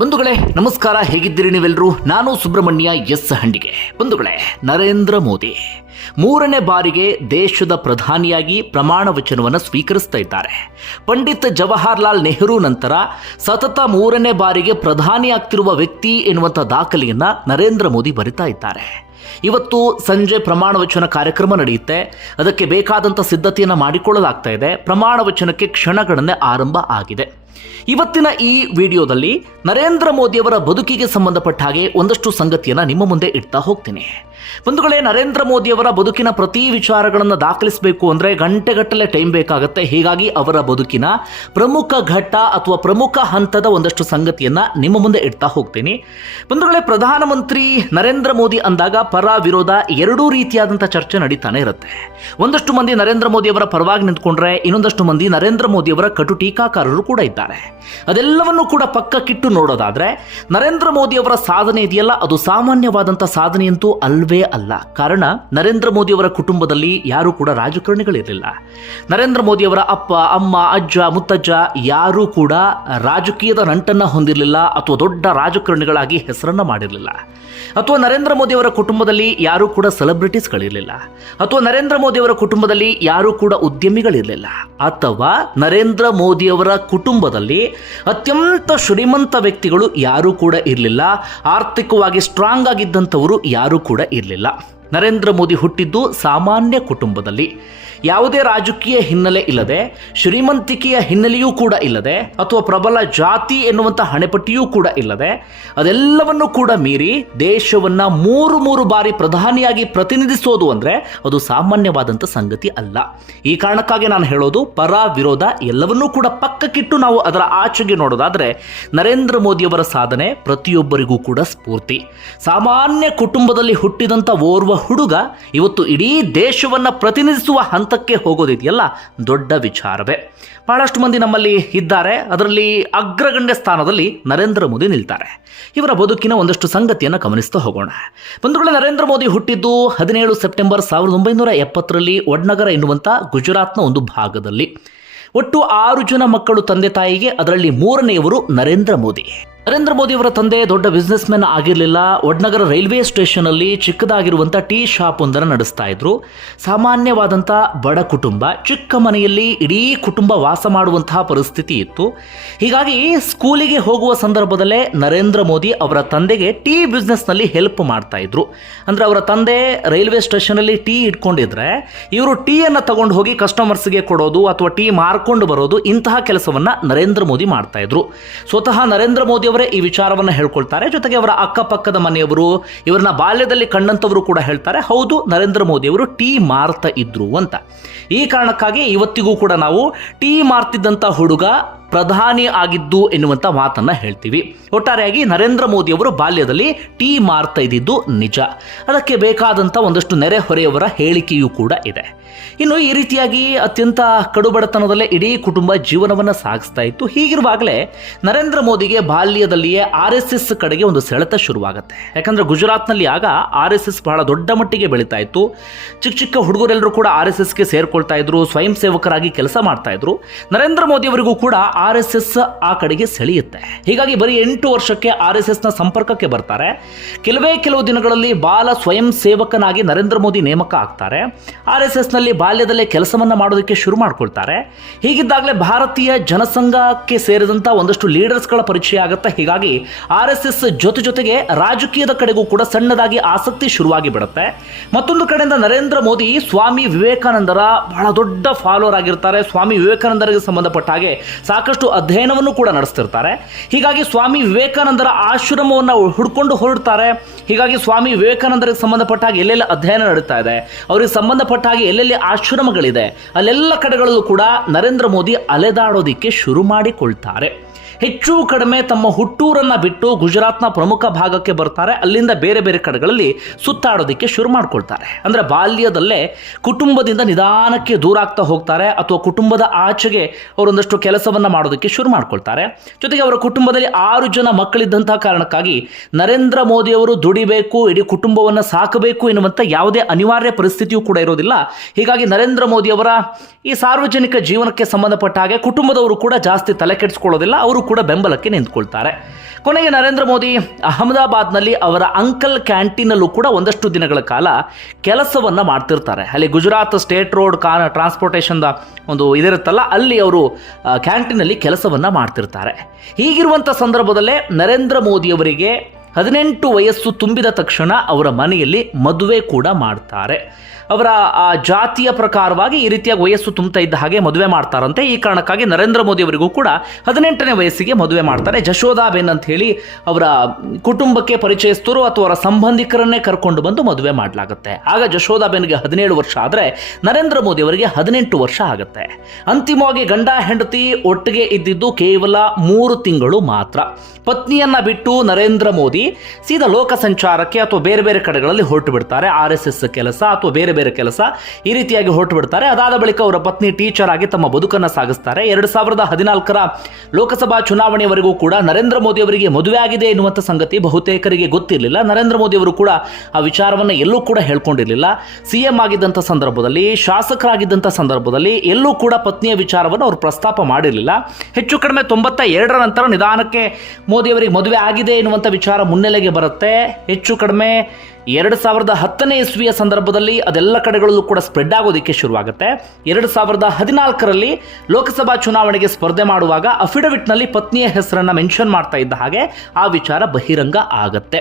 ಬಂಧುಗಳೇ, ನಮಸ್ಕಾರ. ಹೇಗಿದ್ದೀರಿ ನೀವೆಲ್ಲರೂ ನಾನು ಸುಬ್ರಹ್ಮಣ್ಯ ಎಸ್ ಹಂಡಿಗೆ. ಬಂಧುಗಳೇ, ನರೇಂದ್ರ ಮೋದಿ ಮೂರನೇ ಬಾರಿಗೆ ದೇಶದ ಪ್ರಧಾನಿಯಾಗಿ ಪ್ರಮಾಣ ವಚನವನ್ನು ಸ್ವೀಕರಿಸ್ತಾ ಇದ್ದಾರೆ. ಪಂಡಿತ್ ಜವಾಹರ್ಲಾಲ್ ನೆಹರು ನಂತರ ಸತತ ಮೂರನೇ ಬಾರಿಗೆ ಪ್ರಧಾನಿಯಾಗ್ತಿರುವ ವ್ಯಕ್ತಿ ಎನ್ನುವಂಥ ದಾಖಲೆಯನ್ನು ನರೇಂದ್ರ ಮೋದಿ ಬರಿತಾ ಇದ್ದಾರೆ. ಇವತ್ತು ಸಂಜೆ ಪ್ರಮಾಣ ವಚನ ಕಾರ್ಯಕ್ರಮ ನಡೆಯುತ್ತೆ. ಅದಕ್ಕೆ ಬೇಕಾದಂಥ ಸಿದ್ಧತೆಯನ್ನು ಮಾಡಿಕೊಳ್ಳಲಾಗ್ತಾ ಇದೆ. ಪ್ರಮಾಣ ವಚನಕ್ಕೆ ಕ್ಷಣಗಣನೆ ಆರಂಭ ಆಗಿದೆ. ಇವತ್ತಿನ ಈ ವಿಡಿಯೋದಲ್ಲಿ ನರೇಂದ್ರ ಮೋದಿಯವರ ಬದುಕಿಗೆ ಸಂಬಂಧಪಟ್ಟ ಹಾಗೆ ಒಂದಷ್ಟು ಸಂಗತಿಯನ್ನು ನಿಮ್ಮ ಮುಂದೆ ಇಡ್ತಾ ಹೋಗ್ತೀನಿ. ಬಂಧುಗಳೇ, ನರೇಂದ್ರ ಮೋದಿಯವರ ಬದುಕಿನ ಪ್ರತಿ ವಿಚಾರಗಳನ್ನು ದಾಖಲಿಸಬೇಕು ಅಂದರೆ ಗಂಟೆಗಟ್ಟಲೆ ಟೈಮ್ ಬೇಕಾಗುತ್ತೆ. ಹೀಗಾಗಿ ಅವರ ಬದುಕಿನ ಪ್ರಮುಖ ಘಟ್ಟ ಅಥವಾ ಪ್ರಮುಖ ಹಂತದ ಒಂದಷ್ಟು ಸಂಗತಿಯನ್ನು ನಿಮ್ಮ ಮುಂದೆ ಇಡ್ತಾ ಹೋಗ್ತೀನಿ. ಬಂಧುಗಳೇ, ಪ್ರಧಾನಮಂತ್ರಿ ನರೇಂದ್ರ ಮೋದಿ ಅಂದಾಗ ಪರ ವಿರೋಧ ಎರಡೂ ರೀತಿಯಾದಂಥ ಚರ್ಚೆ ನಡೀತಾನೆ ಇರುತ್ತೆ. ಒಂದಷ್ಟು ಮಂದಿ ನರೇಂದ್ರ ಮೋದಿಯವರ ಪರವಾಗಿ ನಿಂತ್ಕೊಂಡ್ರೆ, ಇನ್ನೊಂದಷ್ಟು ಮಂದಿ ನರೇಂದ್ರ ಮೋದಿಯವರ ಕಟು ಟೀಕಾಕಾರರು ಕೂಡ ಇದ್ದಾರೆ. ಅದೆಲ್ಲವನ್ನೂ ಕೂಡ ಪಕ್ಕಕ್ಕಿಟ್ಟು ನೋಡೋದಾದ್ರೆ, ನರೇಂದ್ರ ಮೋದಿಯವರ ಸಾಧನೆ ಇದೆಯಲ್ಲ, ಅದು ಸಾಮಾನ್ಯವಾದಂಥ ಸಾಧನೆಯಂತೂ ಅಲ್ವೇ? ಅಲ್ಲ. ಕಾರಣ, ನರೇಂದ್ರ ಮೋದಿಯವರ ಕುಟುಂಬದಲ್ಲಿ ಯಾರೂ ಕೂಡ ರಾಜಕಾರಣಿಗಳಿರಲಿಲ್ಲ. ನರೇಂದ್ರ ಮೋದಿಯವರ ಅಪ್ಪ, ಅಮ್ಮ, ಅಜ್ಜ, ಮುತ್ತಜ್ಜ ಯಾರೂ ಕೂಡ ರಾಜಕೀಯದ ನಂಟನ್ನು ಹೊಂದಿರಲಿಲ್ಲ ಅಥವಾ ದೊಡ್ಡ ರಾಜಕಾರಣಿಗಳಾಗಿ ಹೆಸರನ್ನು ಮಾಡಿರಲಿಲ್ಲ. ಅಥವಾ ನರೇಂದ್ರ ಮೋದಿಯವರ ಕುಟುಂಬದಲ್ಲಿ ಯಾರೂ ಕೂಡ ಸೆಲೆಬ್ರಿಟೀಸ್ಗಳಿರಲಿಲ್ಲ. ಅಥವಾ ನರೇಂದ್ರ ಮೋದಿಯವರ ಕುಟುಂಬದಲ್ಲಿ ಯಾರೂ ಕೂಡ ಉದ್ಯಮಿಗಳಿರಲಿಲ್ಲ. ಅಥವಾ ನರೇಂದ್ರ ಮೋದಿಯವರ ಕುಟುಂಬದಲ್ಲಿ ಅತ್ಯಂತ ಶ್ರೀಮಂತ ವ್ಯಕ್ತಿಗಳು ಯಾರೂ ಕೂಡ ಇರಲಿಲ್ಲ. ಆರ್ಥಿಕವಾಗಿ ಸ್ಟ್ರಾಂಗ್ ಆಗಿದ್ದಂಥವರು ಯಾರೂ ಕೂಡ ಇರಲಿಲ್ಲ. ನರೇಂದ್ರ ಮೋದಿ ಹುಟ್ಟಿದ್ದು ಸಾಮಾನ್ಯ ಕುಟುಂಬದಲ್ಲಿ. ಯಾವುದೇ ರಾಜಕೀಯ ಹಿನ್ನೆಲೆ ಇಲ್ಲದೆ, ಶ್ರೀಮಂತಿಕೆಯ ಹಿನ್ನೆಲೆಯೂ ಕೂಡ ಇಲ್ಲದೆ, ಅಥವಾ ಪ್ರಬಲ ಜಾತಿ ಎನ್ನುವಂಥ ಹಣೆಪಟ್ಟಿಯೂ ಕೂಡ ಇಲ್ಲದೆ, ಅದೆಲ್ಲವನ್ನು ಕೂಡ ಮೀರಿ ದೇಶವನ್ನ ಮೂರು ಮೂರು ಬಾರಿ ಪ್ರಧಾನಿಯಾಗಿ ಪ್ರತಿನಿಧಿಸೋದು ಅಂದ್ರೆ ಅದು ಸಾಮಾನ್ಯವಾದಂಥ ಸಂಗತಿ ಅಲ್ಲ. ಈ ಕಾರಣಕ್ಕಾಗಿ ನಾನು ಹೇಳೋದು, ಪರ ವಿರೋಧ ಎಲ್ಲವನ್ನೂ ಕೂಡ ಪಕ್ಕಕ್ಕಿಟ್ಟು ನಾವು ಅದರ ಆಚೆಗೆ ನೋಡೋದಾದ್ರೆ, ನರೇಂದ್ರ ಮೋದಿಯವರ ಸಾಧನೆ ಪ್ರತಿಯೊಬ್ಬರಿಗೂ ಕೂಡ ಸ್ಫೂರ್ತಿ. ಸಾಮಾನ್ಯ ಕುಟುಂಬದಲ್ಲಿ ಹುಟ್ಟಿದಂಥ ಓರ್ವ ಹುಡುಗ ಇವತ್ತು ಇಡೀ ದೇಶವನ್ನ ಪ್ರತಿನಿಧಿಸುವ ಹಂತಕ್ಕೆ ಹೋಗೋದಿದೆಯಲ್ಲ? ದೊಡ್ಡ ವಿಚಾರವೇ. ಬಹಳಷ್ಟು ಮಂದಿ ನಮ್ಮಲ್ಲಿ ಇದ್ದಾರೆ. ಅದರಲ್ಲಿ ಅಗ್ರಗಣ್ಯ ಸ್ಥಾನದಲ್ಲಿ ನರೇಂದ್ರ ಮೋದಿ ನಿಲ್ತಾರೆ. ಇವರ ಬದುಕಿನ ಒಂದಷ್ಟು ಸಂಗತಿಯನ್ನು ಗಮನಿಸ್ತಾ ಹೋಗೋಣ. ಬಂಧುಗಳೇ, ನರೇಂದ್ರ ಮೋದಿ ಹುಟ್ಟಿದ್ದು ಹದಿನೇಳು ಸೆಪ್ಟೆಂಬರ್ ಸಾವಿರದ ಒಂಬೈನೂರ ಎಪ್ಪತ್ತರಲ್ಲಿ ವಡ್ನಗರ ಎನ್ನುವಂಥ ಗುಜರಾತ್ನ ಒಂದು ಭಾಗದಲ್ಲಿ. ಒಟ್ಟು ಆರು ಜನ ಮಕ್ಕಳು ತಂದೆ ತಾಯಿಗೆ, ಅದರಲ್ಲಿ ಮೂರನೆಯವರು ನರೇಂದ್ರ ಮೋದಿ. ನರೇಂದ್ರ ಮೋದಿ ಅವರ ತಂದೆ ದೊಡ್ಡ ಬಿಸ್ನೆಸ್ ಮ್ಯಾನ್ ಆಗಿರಲಿಲ್ಲ. ವಡ್ನಗರ ರೈಲ್ವೆ ಸ್ಟೇಷನ್ ಅಲ್ಲಿ ಚಿಕ್ಕದಾಗಿರುವಂಥ ಟೀ ಶಾಪ್ ಒಂದನ್ನು ನಡೆಸ್ತಾ ಇದ್ರು. ಸಾಮಾನ್ಯವಾದಂಥ ಬಡ ಕುಟುಂಬ, ಚಿಕ್ಕ ಮನೆಯಲ್ಲಿ ಇಡೀ ಕುಟುಂಬ ವಾಸ ಮಾಡುವಂತಹ ಪರಿಸ್ಥಿತಿ ಇತ್ತು. ಹೀಗಾಗಿ ಸ್ಕೂಲಿಗೆ ಹೋಗುವ ಸಂದರ್ಭದಲ್ಲೇ ನರೇಂದ್ರ ಮೋದಿ ಅವರ ತಂದೆಗೆ ಟೀ ಬಿಸ್ನೆಸ್ನಲ್ಲಿ ಹೆಲ್ಪ್ ಮಾಡ್ತಾ ಇದ್ರು. ಅಂದ್ರೆ ಅವರ ತಂದೆ ರೈಲ್ವೆ ಸ್ಟೇಷನ್ ಅಲ್ಲಿ ಟೀ ಇಟ್ಕೊಂಡಿದ್ರೆ ಇವರು ಟೀಯನ್ನು ತಗೊಂಡು ಹೋಗಿ ಕಸ್ಟಮರ್ಸ್ಗೆ ಕೊಡೋದು ಅಥವಾ ಟೀ ಮಾರ್ಕೊಂಡು ಬರೋದು ಇಂತಹ ಕೆಲಸವನ್ನ ನರೇಂದ್ರ ಮೋದಿ ಮಾಡ್ತಾ ಇದ್ರು. ಸ್ವತಃ ನರೇಂದ್ರ ಮೋದಿ ಈ ವಿಚಾರವನ್ನು ಹೇಳ್ಕೊಳ್ತಾರೆ. ಜೊತೆಗೆ ಅವರ ಅಕ್ಕಪಕ್ಕದ ಮನೆಯವರು, ಇವರನ್ನ ಬಾಲ್ಯದಲ್ಲಿ ಕಂಡಂತವರು ಕೂಡ ಹೇಳ್ತಾರೆ, ಹೌದು, ನರೇಂದ್ರ ಮೋದಿ ಅವರು ಟೀ ಮಾರ್ತಾ ಇದ್ರು ಅಂತ. ಈ ಕಾರಣಕ್ಕಾಗಿ ಇವತ್ತಿಗೂ ಕೂಡ ನಾವು ಟೀ ಮಾರ್ತಿದ್ದಂಥ ಹುಡುಗ ಪ್ರಧಾನಿ ಆಗಿದ್ದು ಎನ್ನುವಂಥ ಮಾತನ್ನ ಹೇಳ್ತೀವಿ. ಒಟ್ಟಾರೆಯಾಗಿ ನರೇಂದ್ರ ಮೋದಿ ಅವರು ಬಾಲ್ಯದಲ್ಲಿ ಟೀ ಮಾರ್ತಾ ಇದ್ದಿದ್ದು ನಿಜ. ಅದಕ್ಕೆ ಬೇಕಾದಂಥ ಒಂದಷ್ಟು ನೆರೆಹೊರೆಯವರ ಹೇಳಿಕೆಯೂ ಕೂಡ ಇದೆ. ಇನ್ನು ಈ ರೀತಿಯಾಗಿ ಅತ್ಯಂತ ಕಡುಬಡತನದಲ್ಲೇ ಇಡೀ ಕುಟುಂಬ ಜೀವನವನ್ನು ಸಾಗಿಸ್ತಾ ಇತ್ತು. ಹೀಗಿರುವಾಗಲೇ ನರೇಂದ್ರ ಮೋದಿಗೆ ಬಾಲ್ಯದಲ್ಲಿಯೇ ಆರ್ ಎಸ್ ಎಸ್ ಕಡೆಗೆ ಒಂದು ಸೆಳೆತ ಶುರುವಾಗುತ್ತೆ. ಯಾಕಂದ್ರೆ ಗುಜರಾತ್ನಲ್ಲಿ ಆಗ ಆರ್ ಎಸ್ ಎಸ್ ಬಹಳ ದೊಡ್ಡ ಮಟ್ಟಿಗೆ ಬೆಳೀತಾ ಇತ್ತು. ಚಿಕ್ಕ ಚಿಕ್ಕ ಹುಡುಗರೆಲ್ಲರೂ ಕೂಡ ಆರ್ ಎಸ್ ಎಸ್ಗೆ ಸೇರ್ಕೊಳ್ತಾ ಇದ್ರು ಸ್ವಯಂ ಸೇವಕರಾಗಿ ಕೆಲಸ ಮಾಡ್ತಾ ಇದ್ರು. ನರೇಂದ್ರ ಮೋದಿಯವರಿಗೂ ಕೂಡ ಆರ್ ಎಸ್ ಎಸ್ ಆ ಕಡೆಗೆ ಸೆಳೆಯುತ್ತೆ. ಹೀಗಾಗಿ ಬರೀ ಎಂಟು ವರ್ಷಕ್ಕೆ ಆರ್ ಎಸ್ ಎಸ್ನ ಸಂಪರ್ಕಕ್ಕೆ ಬರ್ತಾರೆ. ಕೆಲವೇ ಕೆಲವು ದಿನಗಳಲ್ಲಿ ಬಾಲ ಸ್ವಯಂ ಸೇವಕನಾಗಿ ನರೇಂದ್ರ ಮೋದಿ ನೇಮಕ ಆಗ್ತಾರೆ. ಆರ್ ಎಸ್ ಎಸ್ನಲ್ಲಿ ಬಾಲ್ಯದಲ್ಲೇ ಕೆಲಸವನ್ನ ಮಾಡೋದಕ್ಕೆ ಶುರು ಮಾಡ್ಕೊಳ್ತಾರೆ. ಹೀಗಿದ್ದಾಗಲೇ ಭಾರತೀಯ ಜನಸಂಘಕ್ಕೆ ಸೇರಿದಂತ ಒಂದಷ್ಟು ಲೀಡರ್ಸ್ಗಳ ಪರಿಚಯ ಆಗುತ್ತೆ. ಹೀಗಾಗಿ ಆರ್ ಎಸ್ ಎಸ್ ಜೊತೆ ಜೊತೆಗೆ ರಾಜಕೀಯದ ಕಡೆಗೂ ಕೂಡ ಸಣ್ಣದಾಗಿ ಆಸಕ್ತಿ ಶುರುವಾಗಿ ಬಿಡುತ್ತೆ. ಮತ್ತೊಂದು ಕಡೆಯಿಂದ ನರೇಂದ್ರ ಮೋದಿ ಸ್ವಾಮಿ ವಿವೇಕಾನಂದರ ಬಹಳ ದೊಡ್ಡ ಫಾಲೋವರ್ ಆಗಿರ್ತಾರೆ. ಸ್ವಾಮಿ ವಿವೇಕಾನಂದರಿಗೆ ಸಂಬಂಧಪಟ್ಟ ಹಾಗೆ ಸಾಕಷ್ಟು ಅಧ್ಯಯನವನ್ನು ಕೂಡ ನಡೆಸ್ತಿರ್ತಾರೆ. ಹೀಗಾಗಿ ಸ್ವಾಮಿ ವಿವೇಕಾನಂದರ ಆಶ್ರಮವನ್ನು ಹುಡ್ಕೊಂಡು ಹೊರಡ್ತಾರೆ. ಹೀಗಾಗಿ ಸ್ವಾಮಿ ವಿವೇಕಾನಂದರಿಗೆ ಸಂಬಂಧಪಟ್ಟ ಹಾಗೆ ಎಲ್ಲೆಲ್ಲ ಅಧ್ಯಯನ ನಡೀತಾ ಇದೆ, ಅವರಿಗೆ ಸಂಬಂಧಪಟ್ಟ ಹಾಗೆ ಎಲ್ಲೆಲ್ಲಿ ಆಶ್ರಮಗಳಿದೆ, ಅಲ್ಲೆಲ್ಲ ಕಡೆಗಳಲ್ಲೂ ಕೂಡ ನರೇಂದ್ರ ಮೋದಿ ಅಲೆದಾಡೋದಿಕ್ಕೆ ಶುರು ಮಾಡಿಕೊಳ್ತಾರೆ. ಹೆಚ್ಚು ಕಡಿಮೆ ತಮ್ಮ ಹುಟ್ಟೂರನ್ನ ಬಿಟ್ಟು ಗುಜರಾತ್ನ ಪ್ರಮುಖ ಭಾಗಕ್ಕೆ ಬರ್ತಾರೆ. ಅಲ್ಲಿಂದ ಬೇರೆ ಬೇರೆ ಕಡೆಗಳಲ್ಲಿ ಸುತ್ತಾಡೋದಕ್ಕೆ ಶುರು ಮಾಡ್ಕೊಳ್ತಾರೆ. ಅಂದ್ರೆ ಬಾಲ್ಯದಲ್ಲೇ ಕುಟುಂಬದಿಂದ ನಿಧಾನಕ್ಕೆ ದೂರ ಆಗ್ತಾ ಹೋಗ್ತಾರೆ. ಅಥವಾ ಕುಟುಂಬದ ಆಚೆಗೆ ಅವರೊಂದಷ್ಟು ಕೆಲಸವನ್ನ ಮಾಡೋದಕ್ಕೆ ಶುರು ಮಾಡ್ಕೊಳ್ತಾರೆ. ಜೊತೆಗೆ ಅವರ ಕುಟುಂಬದಲ್ಲಿ ಆರು ಜನ ಮಕ್ಕಳಿದ್ದಂತಹ ಕಾರಣಕ್ಕಾಗಿ ನರೇಂದ್ರ ಮೋದಿ ಅವರು ದುಡಿಬೇಕು, ಇಡೀ ಕುಟುಂಬವನ್ನು ಸಾಕಬೇಕು ಎನ್ನುವಂಥ ಯಾವುದೇ ಅನಿವಾರ್ಯ ಪರಿಸ್ಥಿತಿಯೂ ಕೂಡ ಇರೋದಿಲ್ಲ. ಹೀಗಾಗಿ ನರೇಂದ್ರ ಮೋದಿ ಅವರ ಈ ಸಾರ್ವಜನಿಕ ಜೀವನಕ್ಕೆ ಸಂಬಂಧಪಟ್ಟ ಹಾಗೆ ಕುಟುಂಬದವರು ಕೂಡ ಜಾಸ್ತಿ ತಲೆ ಕೆಡಿಸ್ಕೊಳ್ಳೋದಿಲ್ಲ. ಅವರು ಕೂಡ ಬೆಂಬಲಕ್ಕೆ ನಿಂತ್ಕೊಳ್ತಾರೆ. ಕೊನೆಗೆ ನರೇಂದ್ರ ಮೋದಿ, ಅಹಮದಾಬಾದ್ನಲ್ಲಿ ಅವರ ಅಂಕಲ್ ಕ್ಯಾಂಟೀನಲ್ಲೂ ಕೂಡ ಒಂದಷ್ಟು ದಿನಗಳ ಕಾಲ ಕೆಲಸವನ್ನು ಮಾಡ್ತಿರ್ತಾರೆ. ಅಲ್ಲಿ ಗುಜರಾತ್ ಸ್ಟೇಟ್ ರೋಡ್ ಕಾ ಟ್ರಾನ್ಸ್ಪೋರ್ಟೇಷನ್ದ ಒಂದು ಇದಿರುತ್ತಲ್ಲ, ಅಲ್ಲಿ ಅವರು ಕ್ಯಾಂಟೀನಲ್ಲಿ ಕೆಲಸವನ್ನು ಮಾಡ್ತಿರ್ತಾರೆ. ಹೀಗಿರುವಂಥ ಸಂದರ್ಭದಲ್ಲೇ ನರೇಂದ್ರ ಮೋದಿಯವರಿಗೆ ಹದಿನೆಂಟು ವಯಸ್ಸು ತುಂಬಿದ ತಕ್ಷಣ ಅವರ ಮನೆಯಲ್ಲಿ ಮದುವೆ ಕೂಡ ಮಾಡ್ತಾರೆ. ಅವರ ಜಾತಿಯ ಪ್ರಕಾರವಾಗಿ ಈ ರೀತಿಯಾಗಿ ವಯಸ್ಸು ತುಂಬ್ತಾ ಇದ್ದ ಹಾಗೆ ಮದುವೆ ಮಾಡ್ತಾರಂತೆ. ಈ ಕಾರಣಕ್ಕಾಗಿ ನರೇಂದ್ರ ಮೋದಿ ಅವರಿಗೂ ಕೂಡ ಹದಿನೆಂಟನೇ ವಯಸ್ಸಿಗೆ ಮದುವೆ ಮಾಡ್ತಾರೆ. ಜಶೋದಾಬೆನ್ ಅಂತ ಹೇಳಿ ಅವರ ಕುಟುಂಬಕ್ಕೆ ಪರಿಚಯಸ್ಥರು ಅಥವಾ ಅವರ ಸಂಬಂಧಿಕರನ್ನೇ ಕರ್ಕೊಂಡು ಬಂದು ಮದುವೆ ಮಾಡಲಾಗುತ್ತೆ. ಆಗ ಜಶೋದಾಬೆನ್ಗೆ ಹದಿನೇಳು ವರ್ಷ ಆದರೆ ನರೇಂದ್ರ ಮೋದಿ ಅವರಿಗೆ ಹದಿನೆಂಟು ವರ್ಷ ಆಗುತ್ತೆ. ಅಂತಿಮವಾಗಿ ಗಂಡ, ಹೆಂಡತಿ ಒಟ್ಟಿಗೆ ಇದ್ದಿದ್ದು ಕೇವಲ ಮೂರು ತಿಂಗಳು ಮಾತ್ರ. ಪತ್ನಿಯನ್ನ ಬಿಟ್ಟು ನರೇಂದ್ರ ಮೋದಿ ಸೀದಾ ಲೋಕ ಸಂಚಾರಕ್ಕೆ ಅಥವಾ ಬೇರೆ ಬೇರೆ ಕಡೆಗಳಲ್ಲಿ ಹೊರಟು ಬಿಡ್ತಾರೆ. ಆರ್ ಎಸ್ ಎಸ್ ಕೆಲಸ ಅಥವಾ ಬೇರೆ ಬೇರೆ ಕೆಲಸ ಈ ರೀತಿಯಾಗಿ ಹೊರಟು ಬಿಡ್ತಾರೆ ಅದಾದ ಬಳಿಕ ಅವರ ಪತ್ನಿ ಟೀಚರ್ ಆಗಿ ತಮ್ಮ ಬದುಕನ್ನು ಸಾಗಿಸ್ತಾರೆ. ಎರಡು ಸಾವಿರದ ಹದಿನಾಲ್ಕರ ಲೋಕಸಭಾ ಚುನಾವಣೆವರೆಗೂ ಕೂಡ ನರೇಂದ್ರ ಮೋದಿ ಅವರಿಗೆ ಮದುವೆ ಆಗಿದೆ ಎನ್ನುವಂಥ ಸಂಗತಿ ಬಹುತೇಕರಿಗೆ ಗೊತ್ತಿರಲಿಲ್ಲ. ನರೇಂದ್ರ ಮೋದಿ ಅವರು ಕೂಡ ಆ ವಿಚಾರವನ್ನು ಎಲ್ಲೂ ಕೂಡ ಹೇಳ್ಕೊಂಡಿರಲಿಲ್ಲ. ಸಿ ಎಂ ಆಗಿದ್ದಂಥ ಸಂದರ್ಭದಲ್ಲಿ, ಶಾಸಕರಾಗಿದ್ದಂಥ ಸಂದರ್ಭದಲ್ಲಿ ಎಲ್ಲೂ ಕೂಡ ಪತ್ನಿಯ ವಿಚಾರವನ್ನು ಅವರು ಪ್ರಸ್ತಾಪ ಮಾಡಿರಲಿಲ್ಲ. ಹೆಚ್ಚು ಕಡಿಮೆ ತೊಂಬತ್ತ ಎರಡರ ನಂತರ ನಿಧಾನಕ್ಕೆ ಮೋದಿಯವರಿಗೆ ಮದುವೆ ಆಗಿದೆ ಎನ್ನುವಂಥ ವಿಚಾರ ಮುನ್ನೆಲೆಗೆ ಬರುತ್ತೆ. ಹೆಚ್ಚು ಕಡಿಮೆ ಎರಡು ಸಾವಿರದ ಹತ್ತನೇ ಇಸ್ವಿಯ ಸಂದರ್ಭದಲ್ಲಿ ಅದೆಲ್ಲ ಕಡೆಗಳಲ್ಲೂ ಕೂಡ ಸ್ಪ್ರೆಡ್ ಆಗೋದಕ್ಕೆ ಶುರುವಾಗುತ್ತೆ. ಎರಡು ಸಾವಿರದ ಹದಿನಾಲ್ಕರಲ್ಲಿ ಲೋಕಸಭಾ ಚುನಾವಣೆಗೆ ಸ್ಪರ್ಧೆ ಮಾಡುವಾಗ ಅಫಿಡವಿಟ್ನಲ್ಲಿ ಪತ್ನಿಯ ಹೆಸರನ್ನು ಮೆನ್ಷನ್ ಮಾಡ್ತಾ ಇದ್ದ ಹಾಗೆ ಆ ವಿಚಾರ ಬಹಿರಂಗ ಆಗತ್ತೆ.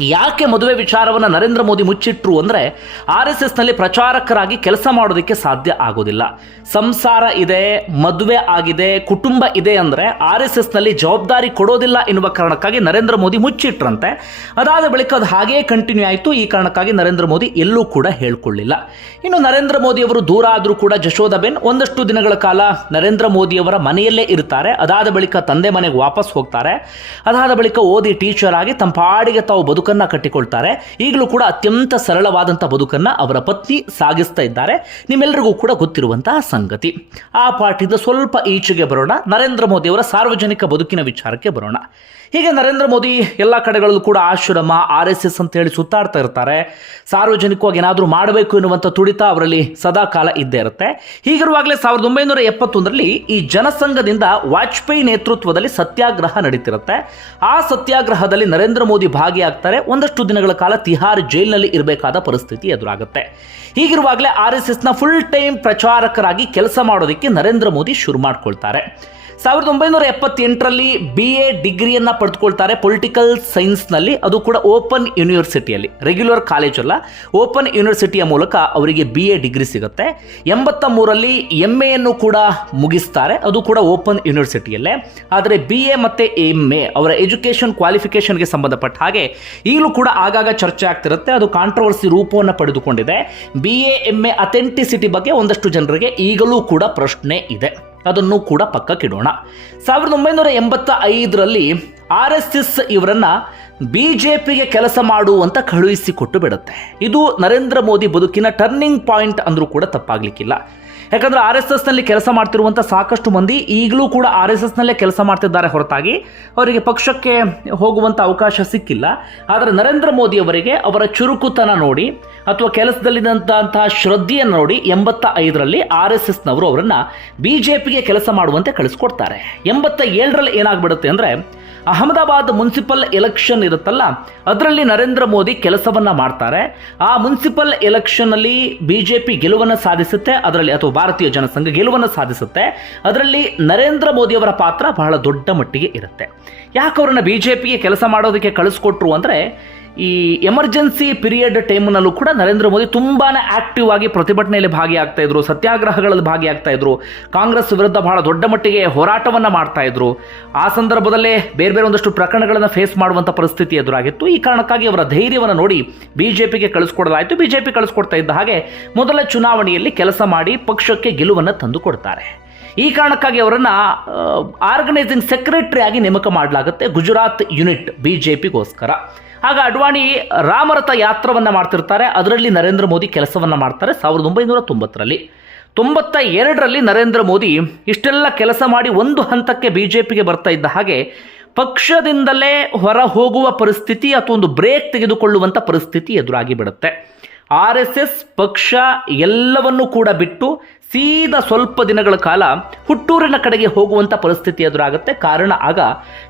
ಯಾಕೆ ಮದುವೆ ವಿಚಾರವನ್ನು ನರೇಂದ್ರ ಮೋದಿ ಮುಚ್ಚಿಟ್ರು ಅಂದರೆ ಆರ್ ಎಸ್ ಎಸ್ನಲ್ಲಿ ಪ್ರಚಾರಕರಾಗಿ ಕೆಲಸ ಮಾಡೋದಕ್ಕೆ ಸಾಧ್ಯ ಆಗೋದಿಲ್ಲ. ಸಂಸಾರ ಇದೆ, ಮದುವೆ ಆಗಿದೆ, ಕುಟುಂಬ ಇದೆ ಅಂದರೆ ಆರ್ ಎಸ್ ಎಸ್ನಲ್ಲಿ ಜವಾಬ್ದಾರಿ ಕೊಡೋದಿಲ್ಲ ಎನ್ನುವ ಕಾರಣಕ್ಕಾಗಿ ನರೇಂದ್ರ ಮೋದಿ ಮುಚ್ಚಿಟ್ರಂತೆ. ಅದಾದ ಬಳಿಕ ಅದು ಹಾಗೇ ಕಂಟಿನ್ಯೂ ಆಯಿತು, ಈ ಕಾರಣಕ್ಕಾಗಿ ನರೇಂದ್ರ ಮೋದಿ ಎಲ್ಲೂ ಕೂಡ ಹೇಳ್ಕೊಳ್ಳಿಲ್ಲ. ಇನ್ನು ನರೇಂದ್ರ ಮೋದಿಯವರು ದೂರ ಆದರೂ ಕೂಡ ಜಶೋದಾಬೆನ್ ಒಂದಷ್ಟು ದಿನಗಳ ಕಾಲ ನರೇಂದ್ರ ಮೋದಿಯವರ ಮನೆಯಲ್ಲೇ ಇರ್ತಾರೆ. ಅದಾದ ಬಳಿಕ ತಂದೆ ಮನೆಗೆ ವಾಪಸ್ ಹೋಗ್ತಾರೆ. ಅದಾದ ಬಳಿಕ ಓದಿ ಟೀಚರ್ ಆಗಿ ತಮ್ಮ ಪಾಡಿಗೆ ತಾವು ಬದುಕನ್ನ ಕಟ್ಟಿಕೊಳ್ತಾರೆ. ಈಗಲೂ ಕೂಡ ಅತ್ಯಂತ ಸರಳವಾದಂಥ ಬದುಕನ್ನ ಅವರ ಪತ್ನಿ ಸಾಗಿಸ್ತಾ ಇದ್ದಾರೆ. ನಿಮ್ಮೆಲ್ಲರಿಗೂ ಕೂಡ ಗೊತ್ತಿರುವಂತಹ ಸಂಗತಿ. ಆ ಪಾಠದಿಂದ ಸ್ವಲ್ಪ ಈಚೆಗೆ ಬರೋಣ. ನರೇಂದ್ರ ಮೋದಿ ಅವರ ಸಾರ್ವಜನಿಕ ಬದುಕಿನ ವಿಚಾರಕ್ಕೆ ಬರೋಣ. ಹೀಗೆ ನರೇಂದ್ರ ಮೋದಿ ಎಲ್ಲ ಕಡೆಗಳಲ್ಲೂ ಕೂಡ ಆಶ್ರಮ, ಆರ್ ಎಸ್ ಎಸ್ ಅಂತ ಹೇಳಿ ಸುತ್ತಾಡ್ತಾ ಇರ್ತಾರೆ. ಸಾರ್ವಜನಿಕವಾಗಿ ಏನಾದರೂ ಮಾಡಬೇಕು ಎನ್ನುವಂಥ ತುಡಿತ ಅವರಲ್ಲಿ ಸದಾ ಕಾಲ ಇದ್ದೇ ಇರುತ್ತೆ. ಹೀಗಿರುವಾಗಲೇ ಸಾವಿರದ ಒಂಬೈನೂರ ಎಪ್ಪತ್ತೊಂದರಲ್ಲಿ ಈ ಜನಸಂಘದಿಂದ ವಾಜಪೇಯಿ ನೇತೃತ್ವದಲ್ಲಿ ಸತ್ಯಾಗ್ರಹ ನಡೀತಿರುತ್ತೆ. ಆ ಸತ್ಯಾಗ್ರಹದಲ್ಲಿ ನರೇಂದ್ರ ಮೋದಿ ಭಾಗಿಯಾಗ್ತಾರೆ. ಒಂದಷ್ಟು ದಿನಗಳ ಕಾಲ ತಿಹಾರ್ ಜೈಲಿನಲ್ಲಿ ಇರಬೇಕಾದ ಪರಿಸ್ಥಿತಿ ಎದುರಾಗುತ್ತೆ. ಹೀಗಿರುವಾಗಲೇ ಆರ್ ಎಸ್ ಎಸ್ನ ಫುಲ್ ಟೈಮ್ ಪ್ರಚಾರಕರಾಗಿ ಕೆಲಸ ಮಾಡೋದಕ್ಕೆ ನರೇಂದ್ರ ಮೋದಿ ಶುರು ಮಾಡ್ಕೊಳ್ತಾರೆ. ಸಾವಿರದ ಒಂಬೈನೂರ ಎಪ್ಪತ್ತೆಂಟರಲ್ಲಿ ಬಿ ಎ ಡಿಗ್ರಿಯನ್ನ ಪಡೆದುಕೊಳ್ತಾರೆ ಪೊಲಿಟಿಕಲ್ ಸೈನ್ಸ್ನಲ್ಲಿ. ಅದು ಕೂಡ ಓಪನ್ ಯೂನಿವರ್ಸಿಟಿಯಲ್ಲಿ, ರೆಗ್ಯುಲರ್ ಕಾಲೇಜ್ ಅಲ್ಲ. ಓಪನ್ ಯೂನಿವರ್ಸಿಟಿಯ ಮೂಲಕ ಅವರಿಗೆ ಬಿ ಎ ಡಿಗ್ರಿ ಸಿಗುತ್ತೆ. ಎಂಬತ್ತ ಮೂರಲ್ಲಿ ಎಂ ಎಯನ್ನು ಕೂಡ ಮುಗಿಸ್ತಾರೆ. ಅದು ಕೂಡ ಓಪನ್ ಯೂನಿವರ್ಸಿಟಿಯಲ್ಲೇ. ಆದರೆ ಬಿ ಎ ಮತ್ತು ಎಂ ಎ ಅವರ ಎಜುಕೇಷನ್ ಕ್ವಾಲಿಫಿಕೇಷನ್ಗೆ ಸಂಬಂಧಪಟ್ಟ ಹಾಗೆ ಈಗಲೂ ಕೂಡ ಆಗಾಗ ಚರ್ಚೆ ಆಗ್ತಿರುತ್ತೆ. ಅದು ಕಾಂಟ್ರವರ್ಸಿ ರೂಪವನ್ನು ಪಡೆದುಕೊಂಡಿದೆ. B A M A authenticity ಬಗ್ಗೆ ಒಂದಷ್ಟು ಜನರಿಗೆ ಈಗಲೂ ಕೂಡ ಪ್ರಶ್ನೆ ಇದೆ. ಅದನ್ನು ಕೂಡ ಪಕ್ಕಕ್ಕಿಡೋಣ. ಸಾವಿರದ ಒಂಬೈನೂರ ಎಂಬತ್ತ ಐದರಲ್ಲಿ ಆರ್ ಎಸ್ ಎಸ್ ಇವರನ್ನ ಬಿ ಜೆ ಪಿಗೆ ಕೆಲಸ ಮಾಡುವಂತ ಕಳುಹಿಸಿಕೊಟ್ಟು ಬಿಡುತ್ತೆ. ಇದು ನರೇಂದ್ರ ಮೋದಿ ಬದುಕಿನ ಟರ್ನಿಂಗ್ ಪಾಯಿಂಟ್ ಅಂದರೂ ಕೂಡ ತಪ್ಪಾಗ್ಲಿಕ್ಕಿಲ್ಲ. ಯಾಕಂದ್ರೆ ಆರ್ ಎಸ್ ಎಸ್ನಲ್ಲಿ ಕೆಲಸ ಮಾಡ್ತಿರುವಂಥ ಸಾಕಷ್ಟು ಮಂದಿ ಈಗಲೂ ಕೂಡ ಆರ್ ಎಸ್ ಎಸ್ನಲ್ಲೇ ಕೆಲಸ ಮಾಡ್ತಿದ್ದಾರೆ ಹೊರತಾಗಿ. ಅವರಿಗೆ ಪಕ್ಷಕ್ಕೆ ಹೋಗುವಂಥ ಅವಕಾಶ ಸಿಕ್ಕಿಲ್ಲ. ಆದರೆ ನರೇಂದ್ರ ಮೋದಿ ಅವರಿಗೆ ಅವರ ಚುರುಕುತನ ನೋಡಿ ಅಥವಾ ಕೆಲಸದಲ್ಲಿದ್ದಂತಹ ಶ್ರದ್ಧೆಯನ್ನು ನೋಡಿ ಎಂಬತ್ತ ಐದರಲ್ಲಿ ಆರ್ ಎಸ್ ಎಸ್ನವರು ಅವರನ್ನು ಬಿ ಜೆ ಕೆಲಸ ಮಾಡುವಂತೆ ಕಳಿಸ್ಕೊಡ್ತಾರೆ. ಎಂಬತ್ತ ಏಳರಲ್ಲಿ ಏನಾಗ್ಬಿಡುತ್ತೆ ಅಂದರೆ ಅಹಮದಾಬಾದ್ ಮುನ್ಸಿಪಲ್ ಎಲೆಕ್ಷನ್ ಇರುತ್ತಲ್ಲ, ಅದರಲ್ಲಿ ನರೇಂದ್ರ ಮೋದಿ ಕೆಲಸವನ್ನ ಮಾಡ್ತಾರೆ. ಆ ಮುನ್ಸಿಪಲ್ ಎಲೆಕ್ಷನ್ನಲ್ಲಿ ಬಿ ಜೆ ಪಿ ಗೆಲುವನ್ನು ಸಾಧಿಸುತ್ತೆ, ಅದರಲ್ಲಿ ಅಥವಾ ಭಾರತೀಯ ಜನಸಂಘ ಗೆಲುವನ್ನು ಸಾಧಿಸುತ್ತೆ. ಅದರಲ್ಲಿ ನರೇಂದ್ರ ಮೋದಿ ಅವರ ಪಾತ್ರ ಬಹಳ ದೊಡ್ಡ ಮಟ್ಟಿಗೆ ಇರುತ್ತೆ. ಯಾಕೆ ಅವರನ್ನು ಬಿ ಜೆ ಪಿಗೆ ಕೆಲಸ ಮಾಡೋದಕ್ಕೆ ಕಳಿಸ್ಕೊಟ್ರು ಅಂದರೆ ಈ ಎಮರ್ಜೆನ್ಸಿ ಪೀರಿಯಡ್ ಟೈಮ್ನಲ್ಲೂ ಕೂಡ ನರೇಂದ್ರ ಮೋದಿ ತುಂಬಾ ಆಕ್ಟಿವ್ ಆಗಿ ಪ್ರತಿಭಟನೆಯಲ್ಲಿ ಭಾಗಿಯಾಗ್ತಾ ಇದ್ರು, ಸತ್ಯಾಗ್ರಹಗಳಲ್ಲಿ ಭಾಗಿಯಾಗ್ತಾ ಇದ್ರು, ಕಾಂಗ್ರೆಸ್ ವಿರುದ್ಧ ಬಹಳ ದೊಡ್ಡ ಮಟ್ಟಿಗೆ ಹೋರಾಟವನ್ನ ಮಾಡ್ತಾ ಇದ್ರು. ಆ ಸಂದರ್ಭದಲ್ಲೇ ಬೇರೆ ಬೇರೆ ಒಂದಷ್ಟು ಪ್ರಕರಣಗಳನ್ನು ಫೇಸ್ ಮಾಡುವಂಥ ಪರಿಸ್ಥಿತಿ ಎದುರಾಗಿತ್ತು. ಈ ಕಾರಣಕ್ಕಾಗಿ ಅವರ ಧೈರ್ಯವನ್ನು ನೋಡಿ ಬಿಜೆಪಿಗೆ ಕಳಿಸ್ಕೊಡಲಾಯಿತು. ಬಿಜೆಪಿ ಕಳಿಸ್ಕೊಡ್ತಾ ಇದ್ದ ಹಾಗೆ ಮೊದಲ ಚುನಾವಣೆಯಲ್ಲಿ ಕೆಲಸ ಮಾಡಿ ಪಕ್ಷಕ್ಕೆ ಗೆಲುವನ್ನು ತಂದು ಕೊಡ್ತಾರೆ. ಈ ಕಾರಣಕ್ಕಾಗಿ ಅವರನ್ನ ಆರ್ಗನೈಸಿಂಗ್ ಸೆಕ್ರೆಟರಿ ಆಗಿ ನೇಮಕ ಮಾಡಲಾಗುತ್ತೆ ಗುಜರಾತ್ ಯೂನಿಟ್ ಬಿಜೆಪಿಗೋಸ್ಕರ. ಆಗ ಅಡ್ವಾಣಿ ರಾಮರಥ ಯಾತ್ರವನ್ನು ಮಾಡ್ತಿರ್ತಾರೆ. ಅದರಲ್ಲಿ ನರೇಂದ್ರ ಮೋದಿ ಕೆಲಸವನ್ನು ಮಾಡ್ತಾರೆ ಸಾವಿರದ ಒಂಬೈನೂರ ತೊಂಬತ್ತರಲ್ಲಿ. ತೊಂಬತ್ತ ಎರಡರಲ್ಲಿ ನರೇಂದ್ರ ಮೋದಿ ಇಷ್ಟೆಲ್ಲ ಕೆಲಸ ಮಾಡಿ ಒಂದು ಹಂತಕ್ಕೆ ಬಿ ಜೆ ಪಿಗೆ ಬರ್ತಾ ಇದ್ದ ಹಾಗೆ ಪಕ್ಷದಿಂದಲೇ ಹೊರ ಹೋಗುವ ಪರಿಸ್ಥಿತಿ ಅಥವಾ ಒಂದು ಬ್ರೇಕ್ ತೆಗೆದುಕೊಳ್ಳುವಂಥ ಪರಿಸ್ಥಿತಿ ಎದುರಾಗಿ ಬಿಡುತ್ತೆ. ಆರ್ ಎಸ್ ಎಸ್ ಪಕ್ಷ ಎಲ್ಲವನ್ನೂ ಕೂಡ ಬಿಟ್ಟು ಸೀದಾ ಸ್ವಲ್ಪ ದಿನಗಳ ಕಾಲ ಹುಟ್ಟೂರಿನ ಕಡೆಗೆ ಹೋಗುವಂಥ ಪರಿಸ್ಥಿತಿ ಎದುರಾಗುತ್ತೆ. ಕಾರಣ ಆಗ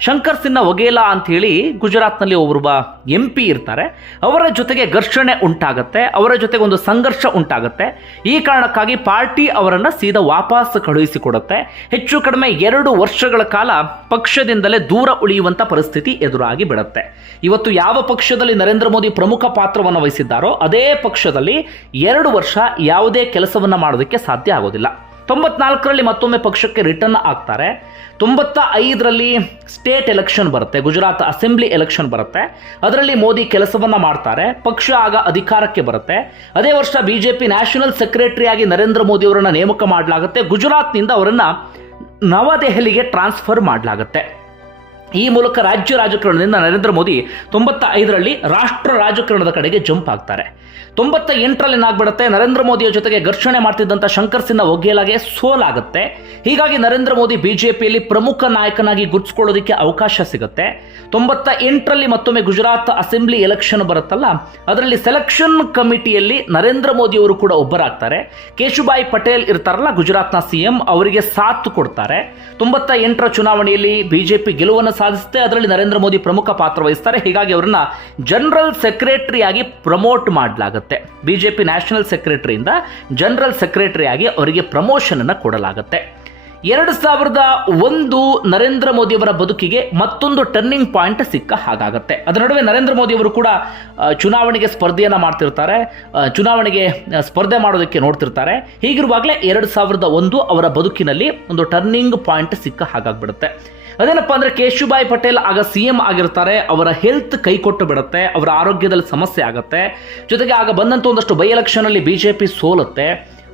ಶಂಕರ್ ಸಿನ್ನ ಒಗೇಲ ಅಂತ ಹೇಳಿ ಗುಜರಾತ್ನಲ್ಲಿ ಒಬ್ಬರು ಎಂ ಪಿ ಇರ್ತಾರೆ. ಅವರ ಜೊತೆಗೆ ಘರ್ಷಣೆ ಉಂಟಾಗುತ್ತೆ. ಅವರ ಜೊತೆಗೆ ಒಂದು ಸಂಘರ್ಷ ಉಂಟಾಗುತ್ತೆ. ಈ ಕಾರಣಕ್ಕಾಗಿ ಪಾರ್ಟಿ ಅವರನ್ನು ಸೀದಾ ವಾಪಸ್ ಕಳುಹಿಸಿಕೊಡುತ್ತೆ. ಹೆಚ್ಚು ಕಡಿಮೆ ಎರಡು ವರ್ಷಗಳ ಕಾಲ ಪಕ್ಷದಿಂದಲೇ ದೂರ ಉಳಿಯುವಂಥ ಪರಿಸ್ಥಿತಿ ಎದುರಾಗಿ ಬಿಡುತ್ತೆ. ಇವತ್ತು ಯಾವ ಪಕ್ಷದಲ್ಲಿ ನರೇಂದ್ರ ಮೋದಿ ಪ್ರಮುಖ ಪಾತ್ರವನ್ನು ವಹಿಸಿದ್ದಾರೋ, ಅದೇ ಪಕ್ಷದಲ್ಲಿ ಎರಡು ವರ್ಷ ಯಾವುದೇ ಕೆಲಸವನ್ನು ಮಾಡೋದಕ್ಕೆ ಸಾಧ್ಯ ಆಗೋದಿಲ್ಲ. ತೊಂಬತ್ನಾಲ್ಕರಲ್ಲಿ ಮತ್ತೊಮ್ಮೆ ಪಕ್ಷಕ್ಕೆ ರಿಟರ್ನ್ ಆಗ್ತಾರೆ. ತೊಂಬತ್ತ ಐದರಲ್ಲಿ ಸ್ಟೇಟ್ ಎಲೆಕ್ಷನ್ ಬರುತ್ತೆ ಗುಜರಾತ್ ಅಸೆಂಬ್ಲಿ ಎಲೆಕ್ಷನ್ ಬರುತ್ತೆ. ಅದರಲ್ಲಿ ಮೋದಿ ಕೆಲಸವನ್ನ ಮಾಡ್ತಾರೆ, ಪಕ್ಷ ಆಗ ಅಧಿಕಾರಕ್ಕೆ ಬರುತ್ತೆ. ಅದೇ ವರ್ಷ ಬಿಜೆಪಿ ನ್ಯಾಷನಲ್ ಸೆಕ್ರೆಟರಿ ಆಗಿ ನರೇಂದ್ರ ಮೋದಿ ಅವರನ್ನು ನೇಮಕ ಮಾಡಲಾಗುತ್ತೆ. ಗುಜರಾತ್ನಿಂದ ಅವರನ್ನು ನವದೆಹಲಿಗೆ ಟ್ರಾನ್ಸ್ಫರ್ ಮಾಡಲಾಗುತ್ತೆ. ಈ ಮೂಲಕ ರಾಜ್ಯ ರಾಜಕಾರಣದಿಂದ ನರೇಂದ್ರ ಮೋದಿ ತೊಂಬತ್ತ ಐದರಲ್ಲಿ ರಾಷ್ಟ್ರ ರಾಜಕಾರಣದ ಕಡೆಗೆ ಜಂಪ್ ಆಗ್ತಾರೆ. ತೊಂಬತ್ತ ಎಂಟರಲ್ಲಿ ಏನಾಗ್ಬಿಡುತ್ತೆ ನರೇಂದ್ರ ಮೋದಿಯ ಜೊತೆಗೆ ಘರ್ಷಣೆ ಮಾಡ್ತಿದ್ದಂಥ ಶಂಕರ್ ಸಿನ್ಹಾ ಒಗ್ಗೇಲಾಗೆ ಸೋಲಾಗುತ್ತೆ. ಹೀಗಾಗಿ ನರೇಂದ್ರ ಮೋದಿ ಬಿಜೆಪಿಯಲ್ಲಿ ಪ್ರಮುಖ ನಾಯಕನಾಗಿ ಗುರುತಿಸ್ಕೊಳ್ಳೋದಕ್ಕೆ ಅವಕಾಶ ಸಿಗುತ್ತೆ. ತೊಂಬತ್ತ ಎಂಟರಲ್ಲಿ ಮತ್ತೊಮ್ಮೆ ಗುಜರಾತ್ ಅಸೆಂಬ್ಲಿ ಎಲೆಕ್ಷನ್ ಬರುತ್ತಲ್ಲ, ಅದರಲ್ಲಿ ಸೆಲೆಕ್ಷನ್ ಕಮಿಟಿಯಲ್ಲಿ ನರೇಂದ್ರ ಮೋದಿ ಅವರು ಕೂಡ ಒಬ್ಬರಾಗ್ತಾರೆ. ಕೇಶುಬಾಯಿ ಪಟೇಲ್ ಇರ್ತಾರಲ್ಲ, ಗುಜರಾತ್ನ ಸಿಎಂ, ಅವರಿಗೆ ಸಾಥ್ ಕೊಡ್ತಾರೆ. ತೊಂಬತ್ತ ಎಂಟರ ಚುನಾವಣೆಯಲ್ಲಿ ಬಿಜೆಪಿ ಗೆಲುವನ್ನು ಸಾಧಿಸುತ್ತೆ, ಅದರಲ್ಲಿ ನರೇಂದ್ರ ಮೋದಿ ಪ್ರಮುಖ ಪಾತ್ರ ವಹಿಸ್ತಾರೆ. ಹೀಗಾಗಿ ಅವರನ್ನ ಜನರಲ್ ಸೆಕ್ರೆಟರಿಯಾಗಿ ಪ್ರಮೋಟ್ ಮಾಡಲಾಗುತ್ತೆ. ಬಿಜೆಪಿ ನ್ಯಾಷನಲ್ ಸೆಕ್ರೆಟರಿಯಿಂದ ಜನರಲ್ ಸೆಕ್ರೆಟರಿ ಆಗಿ ಅವರಿಗೆ ಪ್ರಮೋಷನ್ ಅನ್ನು ಕೊಡಲಾಗುತ್ತೆ. ಎರಡು ಸಾವಿರದ ಒಂದು ನರೇಂದ್ರ ಮೋದಿಯವರ ಬದುಕಿಗೆ ಮತ್ತೊಂದು ಟರ್ನಿಂಗ್ ಪಾಯಿಂಟ್ ಸಿಕ್ಕ ಹಾಗಾಗತ್ತೆ. ಅದರ ನಡುವೆ ನರೇಂದ್ರ ಮೋದಿಯವರು ಕೂಡ ಚುನಾವಣೆಗೆ ಸ್ಪರ್ಧೆಯನ್ನು ಮಾಡ್ತಿರ್ತಾರೆ. ಚುನಾವಣೆಗೆ ಸ್ಪರ್ಧೆ ಮಾಡೋದಕ್ಕೆ ನೋಡ್ತಿರ್ತಾರೆ. ಹೀಗಿರುವಾಗಲೇ ಎರಡು ಸಾವಿರದ ಒಂದು ಅವರ ಬದುಕಿನಲ್ಲಿ ಒಂದು ಟರ್ನಿಂಗ್ ಪಾಯಿಂಟ್ ಸಿಕ್ಕ ಹಾಗಾಗ್ಬಿಡುತ್ತೆ. ಅದೇನಪ್ಪ ಅಂದ್ರೆ ಕೇಶುಭಾಯ್ ಪಟೇಲ್ ಆಗ ಸಿ ಎಂ ಆಗಿರ್ತಾರೆ, ಅವರ ಹೆಲ್ತ್ ಕೈ ಕೊಟ್ಟು ಬಿಡುತ್ತೆ, ಅವರ ಆರೋಗ್ಯದಲ್ಲಿ ಸಮಸ್ಯೆ ಆಗುತ್ತೆ. ಜೊತೆಗೆ ಆಗ ಬಂದಂತ ಒಂದಷ್ಟು ಬೈ ಎಲೆಕ್ಷನ್ ಅಲ್ಲಿ ಬಿಜೆಪಿ ಸೋಲುತ್ತೆ.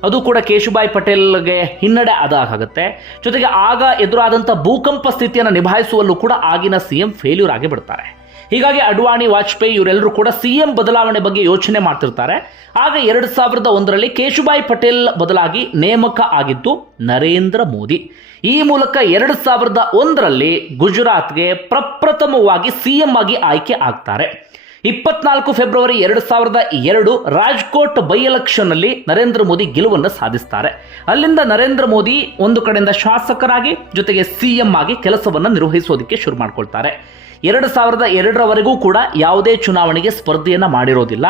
ಅದು ಕೂಡ ಕೇಶುಭಾಯ್ ಪಟೇಲ್ಗೆ ಹಿನ್ನಡೆ ಆದಾಗುತ್ತೆ ಜೊತೆಗೆ ಆಗ ಎದುರಾದಂಥ ಭೂಕಂಪ ಸ್ಥಿತಿಯನ್ನು ನಿಭಾಯಿಸುವಲ್ಲೂ ಕೂಡ ಆಗಿನ ಸಿಎಂ ಫೇಲ್ಯೂರ್ ಆಗಿ ಬಿಡ್ತಾರೆ. ಹೀಗಾಗಿ ಅಡ್ವಾಣಿ, ವಾಜಪೇಯಿ ಇವರೆಲ್ಲರೂ ಕೂಡ ಸಿಎಂ ಬದಲಾವಣೆ ಬಗ್ಗೆ ಯೋಚನೆ ಮಾಡ್ತಿರ್ತಾರೆ. ಆಗ ಎರಡು ಸಾವಿರದ ಒಂದರಲ್ಲಿ ಕೇಶುಭಾಯ್ ಪಟೇಲ್ ಬದಲಾಗಿ ನೇಮಕ ಆಗಿದ್ದು ನರೇಂದ್ರ ಮೋದಿ. ಈ ಮೂಲಕ ಎರಡು ಸಾವಿರದ ಒಂದರಲ್ಲಿ ಗುಜರಾತ್ಗೆ ಪ್ರಪ್ರಥಮವಾಗಿ ಸಿಎಂ ಆಗಿ ಆಯ್ಕೆ ಆಗ್ತಾರೆ. ಇಪ್ಪತ್ನಾಲ್ಕು ಫೆಬ್ರವರಿ ಎರಡು ಸಾವಿರದ ಎರಡು ರಾಜ್ಕೋಟ್ ಬೈ ನರೇಂದ್ರ ಮೋದಿ ಗೆಲುವನ್ನು ಸಾಧಿಸ್ತಾರೆ. ಅಲ್ಲಿಂದ ನರೇಂದ್ರ ಮೋದಿ ಒಂದು ಕಡೆಯಿಂದ ಶಾಸಕರಾಗಿ, ಜೊತೆಗೆ ಸಿಎಂ ಆಗಿ ಕೆಲಸವನ್ನು ನಿರ್ವಹಿಸೋದಕ್ಕೆ ಶುರು ಮಾಡ್ಕೊಳ್ತಾರೆ. ಎರಡು ಸಾವಿರದ ಎರಡರವರೆಗೂ ಕೂಡ ಯಾವುದೇ ಚುನಾವಣೆಗೆ ಸ್ಪರ್ಧೆಯನ್ನು ಮಾಡಿರೋದಿಲ್ಲ.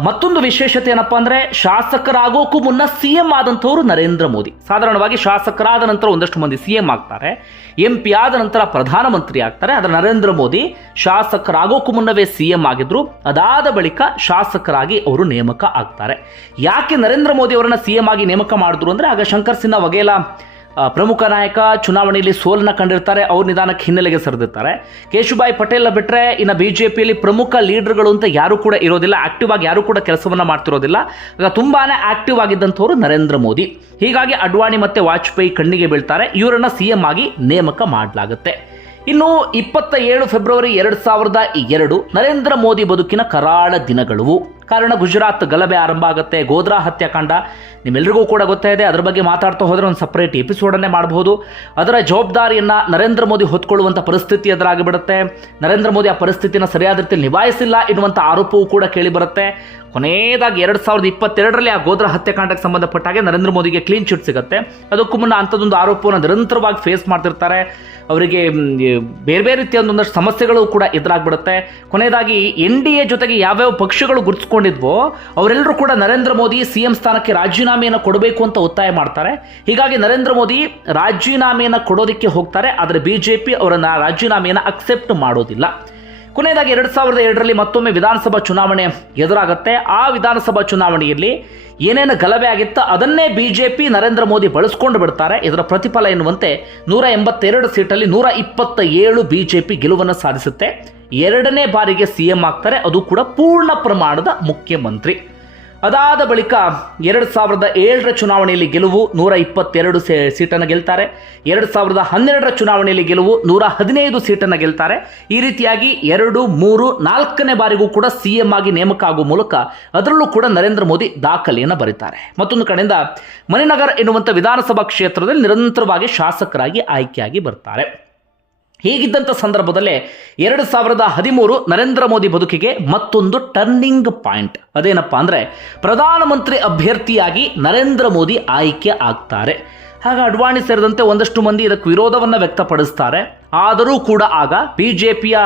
ಮತ್ತೊಂದು ವಿಶೇಷತೆ ಏನಪ್ಪಾ ಅಂದ್ರೆ ಶಾಸಕರಾಗೋಕ್ಕೂ ಮುನ್ನ ಸಿ ಎಂ ಆದಂಥವರು ನರೇಂದ್ರ ಮೋದಿ. ಸಾಧಾರಣವಾಗಿ ಶಾಸಕರಾದ ನಂತರ ಒಂದಷ್ಟು ಮಂದಿ ಸಿ ಎಂ ಆಗ್ತಾರೆ ಎಂ ಪಿ ಆದ ನಂತರ ಪ್ರಧಾನಮಂತ್ರಿ ಆಗ್ತಾರೆ ಆದರೆ ನರೇಂದ್ರ ಮೋದಿ ಶಾಸಕರಾಗೋಕ್ಕೂ ಮುನ್ನವೇ ಸಿ ಎಂ ಆಗಿದ್ರು ಅದಾದ ಬಳಿಕ ಶಾಸಕರಾಗಿ ಅವರು ನೇಮಕ ಆಗ್ತಾರೆ. ಯಾಕೆ ನರೇಂದ್ರ ಮೋದಿ ಅವರನ್ನ ಸಿ ಎಂ ಆಗಿ ನೇಮಕ ಮಾಡಿದ್ರು ಅಂದ್ರೆ ಆಗ ಶಂಕರ್ ಸಿನ್ಹಾ ವಗೇಲಾ ಆ, ಪ್ರಮುಖ ನಾಯಕ ಚುನಾವಣೆಯಲ್ಲಿ ಸೋಲನ್ನ ಕಂಡಿರ್ತಾರೆ, ಅವ್ರ ನಿಧಾನಕ್ಕೆ ಹಿನ್ನೆಲೆಗೆ ಸರಿದಿರ್ತಾರೆ. ಕೇಶುಭಾಯಿ ಪಟೇಲ್ ಬಿಟ್ಟರೆ ಇನ್ನು ಬಿ ಜೆ ಪಿಯಲ್ಲಿ ಪ್ರಮುಖ ಲೀಡರ್ಗಳು ಅಂತ ಯಾರು ಕೂಡ ಇರೋದಿಲ್ಲ ಆಕ್ಟಿವ್ ಆಗಿ ಯಾರು ಕೂಡ ಕೆಲಸವನ್ನು ಮಾಡ್ತಿರೋದಿಲ್ಲ. ಈಗ ತುಂಬಾ ಆಕ್ಟಿವ್ ಆಗಿದ್ದಂಥವ್ರು ನರೇಂದ್ರ ಮೋದಿ. ಹೀಗಾಗಿ ಅಡ್ವಾಣಿ ಮತ್ತೆ ವಾಜಪೇಯಿ ಕಣ್ಣಿಗೆ ಬೀಳ್ತಾರೆ, ಇವರನ್ನ ಸಿ ಎಂ ಆಗಿ ನೇಮಕ ಮಾಡಲಾಗುತ್ತೆ. ಇನ್ನು ಇಪ್ಪತ್ತ ಏಳು ಫೆಬ್ರವರಿ ಎರಡು ಸಾವಿರದ ಎರಡು, ನರೇಂದ್ರ ಮೋದಿ ಬದುಕಿನ ಕರಾಳ ದಿನಗಳು ಕಾರಣ ಗುಜರಾತ್ ಗಲಭೆ ಆರಂಭ ಆಗುತ್ತೆ. ಗೋಧ್ರಾ ಹತ್ಯಾಕಾಂಡ ನಿಮ್ಮೆಲ್ಲರಿಗೂ ಕೂಡ ಗೊತ್ತಾಯಿದೆ ಅದರ ಬಗ್ಗೆ ಮಾತಾಡ್ತಾ ಹೋದರೆ ಒಂದು ಸಪ್ರೇಟ್ ಎಪಿಸೋಡನ್ನೇ ಮಾಡಬಹುದು ಅದರ ಜವಾಬ್ದಾರಿಯನ್ನು ನರೇಂದ್ರ ಮೋದಿ ಹೊತ್ಕೊಳ್ಳುವಂಥ ಪರಿಸ್ಥಿತಿ ಎದುರಾಗಿಬಿಡುತ್ತೆ. ನರೇಂದ್ರ ಮೋದಿ ಆ ಪರಿಸ್ಥಿತಿನ ಸರಿಯಾದ ರೀತಿಯಲ್ಲಿ ನಿಭಾಯಿಸಿಲ್ಲ ಎನ್ನುವಂಥ ಆರೋಪವೂ ಕೂಡ ಕೇಳಿ ಬರುತ್ತೆ ಕೊನೆಯದಾಗಿ ಎರಡು ಸಾವಿರದ ಇಪ್ಪತ್ತೆರಡರಲ್ಲಿ ಆ ಗೋಧ್ರಾ ಹತ್ಯಾಕಾಂಡಕ್ಕೆ ಸಂಬಂಧಪಟ್ಟ ಹಾಗೆ ನರೇಂದ್ರ ಮೋದಿಗೆ ಕ್ಲೀನ್ ಚಿಟ್ ಸಿಗುತ್ತೆ. ಅದಕ್ಕೂ ಮುನ್ನ ಅಂಥದ್ದೊಂದು ಆರೋಪವನ್ನು ನಿರಂತರವಾಗಿ ಫೇಸ್ ಮಾಡ್ತಿರ್ತಾರೆ. ಅವರಿಗೆ ಬೇರೆ ಬೇರೆ ರೀತಿಯ ಒಂದೊಂದಷ್ಟು ಸಮಸ್ಯೆಗಳು ಕೂಡ ಎದುರಾಗ್ಬಿಡುತ್ತೆ. ಕೊನೆಯದಾಗಿ ಎನ್ ಡಿ ಎ ಜೊತೆಗೆ ಯಾವ್ಯಾವ ಪಕ್ಷಗಳು ಗುರುತಿಸ್ಕೊಂಡಿದ್ವೋ ಅವರೆಲ್ಲರೂ ಕೂಡ ನರೇಂದ್ರ ಮೋದಿ ಸಿ ಎಂ ಸ್ಥಾನಕ್ಕೆ ರಾಜೀನಾಮೆಯನ್ನು ಕೊಡಬೇಕು ಅಂತ ಒತ್ತಾಯ ಮಾಡ್ತಾರೆ. ಹೀಗಾಗಿ ನರೇಂದ್ರ ಮೋದಿ ರಾಜೀನಾಮೆಯನ್ನು ಕೊಡೋದಕ್ಕೆ ಹೋಗ್ತಾರೆ, ಆದರೆ ಬಿಜೆಪಿ ಅವರನ್ನು ರಾಜೀನಾಮೆಯನ್ನು ಅಕ್ಸೆಪ್ಟ್ ಮಾಡೋದಿಲ್ಲ. ಕೊನೆಯದಾಗಿ ಎರಡು ಸಾವಿರದ ಎರಡರಲ್ಲಿ ಮತ್ತೊಮ್ಮೆ ವಿಧಾನಸಭಾ ಚುನಾವಣೆ ಎದುರಾಗುತ್ತೆ. ಆ ವಿಧಾನಸಭಾ ಚುನಾವಣೆಯಲ್ಲಿ ಏನೇನು ಗಲಭೆ ಆಗಿತ್ತೋ ಅದನ್ನೇ ಬಿಜೆಪಿ, ನರೇಂದ್ರ ಮೋದಿ ಬಳಸ್ಕೊಂಡು ಬಿಡ್ತಾರೆ. ಇದರ ಪ್ರತಿಫಲ ಎನ್ನುವಂತೆ ನೂರ ಎಂಬತ್ತೆರಡು ಸೀಟಲ್ಲಿ ನೂರ ಇಪ್ಪತ್ತ ಏಳು ಬಿಜೆಪಿ ಗೆಲುವನ್ನು ಸಾಧಿಸುತ್ತೆ. ಎರಡನೇ ಬಾರಿಗೆ ಸಿ ಎಂ ಆಗ್ತಾರೆ. ಅದು ಕೂಡ ಪೂರ್ಣ ಪ್ರಮಾಣದ ಮುಖ್ಯಮಂತ್ರಿ. ಅದಾದ ಬಳಿಕ ಎರಡು ಸಾವಿರದ ಏಳರ ಚುನಾವಣೆಯಲ್ಲಿ ಗೆಲುವು ನೂರ ಇಪ್ಪತ್ತೆರಡು ಸೀಟನ್ನು ಗೆಲ್ತಾರೆ. ಎರಡು ಸಾವಿರದ ಹನ್ನೆರಡರ ಚುನಾವಣೆಯಲ್ಲಿ ಗೆಲುವು ನೂರ ಹದಿನೈದು ಸೀಟನ್ನು ಗೆಲ್ತಾರೆ. ಈ ರೀತಿಯಾಗಿ ಎರಡು, ಮೂರು, ನಾಲ್ಕನೇ ಬಾರಿಗೂ ಕೂಡ ಸಿ ಎಂ ಆಗಿ ನೇಮಕ ಆಗುವ ಮೂಲಕ ಅದರಲ್ಲೂ ಕೂಡ ನರೇಂದ್ರ ಮೋದಿ ದಾಖಲೆಯನ್ನು ಬರೀತಾರೆ. ಮತ್ತೊಂದು ಕಡೆಯಿಂದ ಮಣಿನಗರ್ ಎನ್ನುವಂಥ ವಿಧಾನಸಭಾ ಕ್ಷೇತ್ರದಲ್ಲಿ ನಿರಂತರವಾಗಿ ಶಾಸಕರಾಗಿ ಆಯ್ಕೆಯಾಗಿ ಬರ್ತಾರೆ. ಹೀಗಿದ್ದಂಥ ಸಂದರ್ಭದಲ್ಲೇ ಎರಡು ಸಾವಿರದ ಹದಿಮೂರು ನರೇಂದ್ರ ಮೋದಿ ಬದುಕಿಗೆ ಮತ್ತೊಂದು ಟರ್ನಿಂಗ್ ಪಾಯಿಂಟ್ ಅದೇನಪ್ಪ ಅಂದರೆ ಪ್ರಧಾನಮಂತ್ರಿ ಅಭ್ಯರ್ಥಿಯಾಗಿ ನರೇಂದ್ರ ಮೋದಿ ಆಯ್ಕೆ ಆಗ್ತಾರೆ. ಆಗ ಅಡ್ವಾಣಿ ಸೇರಿದಂತೆ ಒಂದಷ್ಟು ಮಂದಿ ಇದಕ್ಕೆ ವಿರೋಧವನ್ನು ವ್ಯಕ್ತಪಡಿಸ್ತಾರೆ. ಆದರೂ ಕೂಡ ಆಗ ಬಿ ಜೆ ಪಿಯ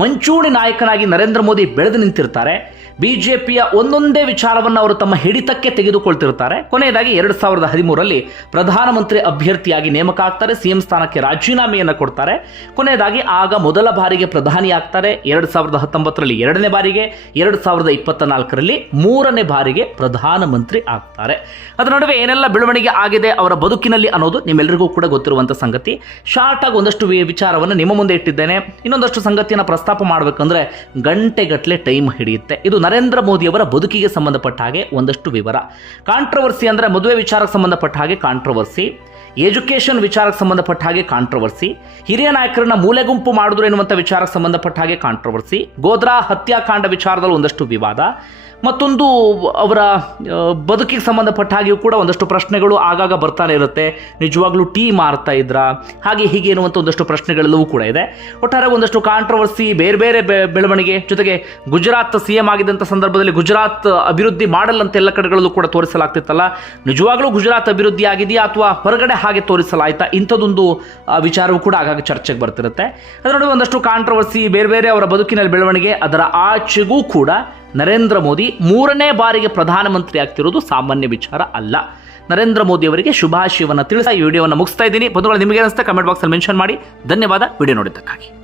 ಮಂಚೂಣಿ ನಾಯಕನಾಗಿ ನರೇಂದ್ರ ಮೋದಿ ಬೆಳೆದು ನಿಂತಿರ್ತಾರೆ. ಬಿ ಜೆ ಪಿಯ ಒಂದೊಂದೇ ವಿಚಾರವನ್ನು ಅವರು ತಮ್ಮ ಹಿಡಿತಕ್ಕೆ ತೆಗೆದುಕೊಳ್ತಿರ್ತಾರೆ. ಕೊನೆಯದಾಗಿ ಎರಡು ಸಾವಿರದ ಹದಿಮೂರರಲ್ಲಿ ಪ್ರಧಾನಮಂತ್ರಿ ಅಭ್ಯರ್ಥಿಯಾಗಿ ನೇಮಕ ಆಗ್ತಾರೆ ಸಿಎಂ ಸ್ಥಾನಕ್ಕೆ ರಾಜೀನಾಮೆಯನ್ನು ಕೊಡ್ತಾರೆ. ಕೊನೆಯದಾಗಿ ಆಗ ಮೊದಲ ಬಾರಿಗೆ ಪ್ರಧಾನಿ ಆಗ್ತಾರೆ. ಎರಡು ಸಾವಿರದ ಹತ್ತೊಂಬತ್ತರಲ್ಲಿ ಎರಡನೇ ಬಾರಿಗೆ, ಎರಡು ಸಾವಿರದ ಇಪ್ಪತ್ತ ನಾಲ್ಕರಲ್ಲಿ ಮೂರನೇ ಬಾರಿಗೆ ಪ್ರಧಾನಮಂತ್ರಿ ಆಗ್ತಾರೆ. ಅದರ ನಡುವೆ ಏನೆಲ್ಲ ಬೆಳವಣಿಗೆ ಆಗಿದೆ ಅವರ ಬದುಕಿನಲ್ಲಿ ಅನ್ನೋದು ನಿಮ್ಮೆಲ್ಲರಿಗೂ ಕೂಡ ಗೊತ್ತಿರುವಂಥ ಸಂಗತಿ. ಶಾರ್ಟ್ ಆಗಿ ಒಂದಷ್ಟು ವಿ- ವಿಚಾರವನ್ನು ನಿಮ್ಮ ಮುಂದೆ ಇಟ್ಟಿದ್ದೇನೆ. ಇನ್ನೊಂದಷ್ಟು ಸಂಗತಿಯನ್ನು ಪ್ರಸ್ತಾಪ ಮಾಡಬೇಕಂದ್ರೆ ಗಂಟೆಗಟ್ಟಲೆ ಟೈಮ್ ಹಿಡಿಯುತ್ತೆ. ಇದು ನರೇಂದ್ರ ಮೋದಿಯವರ ಬದುಕಿಗೆ ಸಂಬಂಧಪಟ್ಟ ಹಾಗೆ ಒಂದಷ್ಟು ವಿವರ. ಕಾಂಟ್ರವರ್ಸಿ ಅಂದರೆ ಮದುವೆ ವಿಚಾರಕ್ಕೆ ಸಂಬಂಧಪಟ್ಟ ಹಾಗೆ ಕಾಂಟ್ರವರ್ಸಿ ಎಜುಕೇಷನ್ ವಿಚಾರಕ್ಕೆ ಸಂಬಂಧಪಟ್ಟ ಹಾಗೆ ಕಾಂಟ್ರವರ್ಸಿ ಹಿರಿಯ ನಾಯಕರನ್ನ ಮೂಲೆಗುಂಪು ಮಾಡಿದ್ರು ಎನ್ನುವಂಥ ವಿಚಾರಕ್ಕೆ ಸಂಬಂಧಪಟ್ಟ ಹಾಗೆ ಕಾಂಟ್ರವರ್ಸಿ ಗೋದ್ರಾ ಹತ್ಯಾಕಾಂಡ ವಿಚಾರದಲ್ಲಿ ಒಂದಷ್ಟು ವಿವಾದ. ಮತ್ತೊಂದು, ಅವರ ಬದುಕಿಗೆ ಸಂಬಂಧಪಟ್ಟ ಹಾಗೆಯೂ ಕೂಡ ಒಂದಷ್ಟು ಪ್ರಶ್ನೆಗಳು ಆಗಾಗ ಬರ್ತಾನೆ ಇರುತ್ತೆ. ನಿಜವಾಗ್ಲೂ ಟೀ ಮಾರ್ತಾ ಇದ್ರ? ಹಾಗೆ ಹೀಗೆ ಎನ್ನುವಂಥ ಒಂದಷ್ಟು ಪ್ರಶ್ನೆಗಳೆಲ್ಲವೂ ಕೂಡ ಇದೆ. ಒಟ್ಟಾರೆ ಒಂದಷ್ಟು ಕಾಂಟ್ರವರ್ಸಿ ಬೇರೆ ಬೇರೆ ಬೆಳವಣಿಗೆ, ಜೊತೆಗೆ ಗುಜರಾತ್ ಸಿ ಎಂ ಆಗಿದ್ದಂಥ ಸಂದರ್ಭದಲ್ಲಿ ಗುಜರಾತ್ ಅಭಿವೃದ್ಧಿ ಮಾಡಲ್ಲಂತೆ ಎಲ್ಲ ಕಡೆಗಳಲ್ಲೂ ಕೂಡ ತೋರಿಸಲಾಗ್ತಿತ್ತಲ್ಲ. ನಿಜವಾಗ್ಲೂ ಗುಜರಾತ್ ಅಭಿವೃದ್ಧಿ ಆಗಿದೆಯಾ ಅಥವಾ ಹೊರಗಡೆ ಹಾಗೆ ತೋರಿಸಲಾಯ್ತಾ? ಇಂಥದೊಂದು ವಿಚಾರವೂ ಕೂಡ ಆಗಾಗ ಚರ್ಚೆಗೆ ಬರ್ತಿರುತ್ತೆ. ಅದರ ನಡುವೆ ಒಂದಷ್ಟು ಕಾಂಟ್ರವರ್ಸಿ ಬೇರೆ ಬೇರೆ ಅವರ ಬದುಕಿನಲ್ಲಿ ಬೆಳವಣಿಗೆ, ಅದರ ಆಚೆಗೂ ಕೂಡ ನರೇಂದ್ರ ಮೋದಿ ಮೂರನೇ ಬಾರಿಗೆ ಪ್ರಧಾನಮಂತ್ರಿ ಆಗ್ತಿರೋದು ಸಾಮಾನ್ಯ ವಿಚಾರ ಅಲ್ಲ. ನರೇಂದ್ರ ಮೋದಿ ಅವರಿಗೆ ಶುಭಾಶಯವನ್ನು ತಿಳಿಸ ಈ ವಿಡಿಯೋವನ್ನು ಮುಗಿಸ್ತಾ ಇದ್ದೀನಿ. ಬಂಧುಗಳು, ನಿಮಗೆ ಅನಿಸ್ತಾ ಕಮೆಂಟ್ ಬಾಕ್ಸಲ್ಲಿ ಮೆನ್ಷನ್ ಮಾಡಿ. ಧನ್ಯವಾದ. ವಿಡಿಯೋ ನೋಡಿದ್ದಕ್ಕಾಗಿ.